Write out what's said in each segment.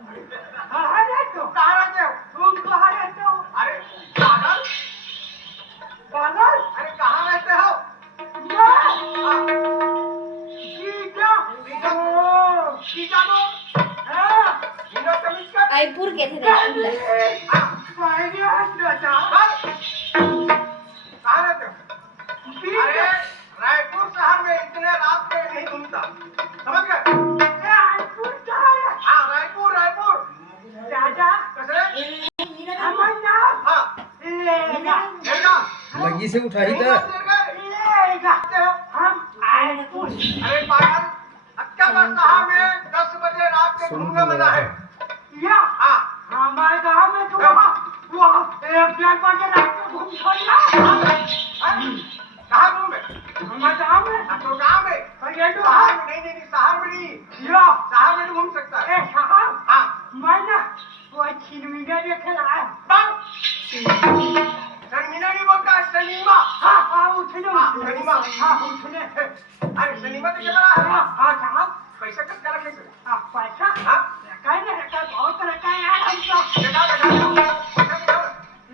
कहाँ रहते हो? कहाँ रहते हो? तुम कहाँ रहते हो? अरे पागल, पागल? अरे कहाँ रहते हो? मैं? हाँ, जीजा? जीजा? ओ, जीजा को? हाँ, जीजा कमिश्नर? आईपुर घेते नाही पाहिजे असल्याचा. कहाँ रहते हो? अरे रायपुर शहर में इतने रात में नहीं घूमता, समझ गए? रायपूर काय? हाँ रायपुर रायपुर। दादा, कैसे? हमार नाम हाँ लेगा. लेगा। लगी से उठाई नहीं था बात कर गए। लेगा. कहते हो? हम रायपुर. अरे पागल, अक्का शहर में 10 बजे रात के घूमने मजा है। या हाँ हमारे गाँव में तो वहाँ एक डेढ़ बजे रात को घूम छोड़ना. कहाँ घूमे? हमारे गाँव में तो गाँव में। ये तो शहर में नहीं नहीं शहर में नहीं, या शहर में घूम सकता है। ए साहब, हाँ मैं ना वो सिनेमा देखे आया. बस शर्मिला नहीं बोलता है, शर्मिला। हाँ हाँ उठने हाँ, सिनेमा। हाँ उठने. अरे शर्मिला तो क्या बड़ा हाँ है? हाँ साहब, पैसा कट करा कैसे? आप पैसा हाँ रखा है ना, रखा है, बहुत रखा है यार हमको. लगा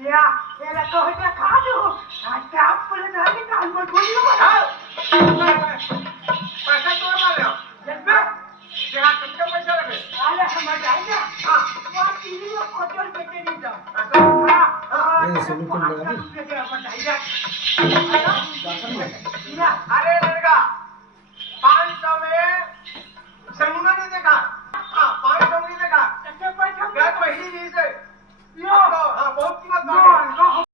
या ये रखा हो तो खा दो. अच्छा आप बोले ना कि कान में बोलिए बोला. पैसा तो मार लो। जब यहाँ कितने पैसा लगे? आले हम जाएंगे. हाँ वो पीली वो कोटल बेटे नहीं दो. पैसा। हाँ ये सुनो तुम लोग अभी। या अरे लड़का 500 में शर्मिला ने देखा। हाँ 500 में देखा। कैसे पैसा गैस महीने से। या हाँ बहुत कीमत या मांगे।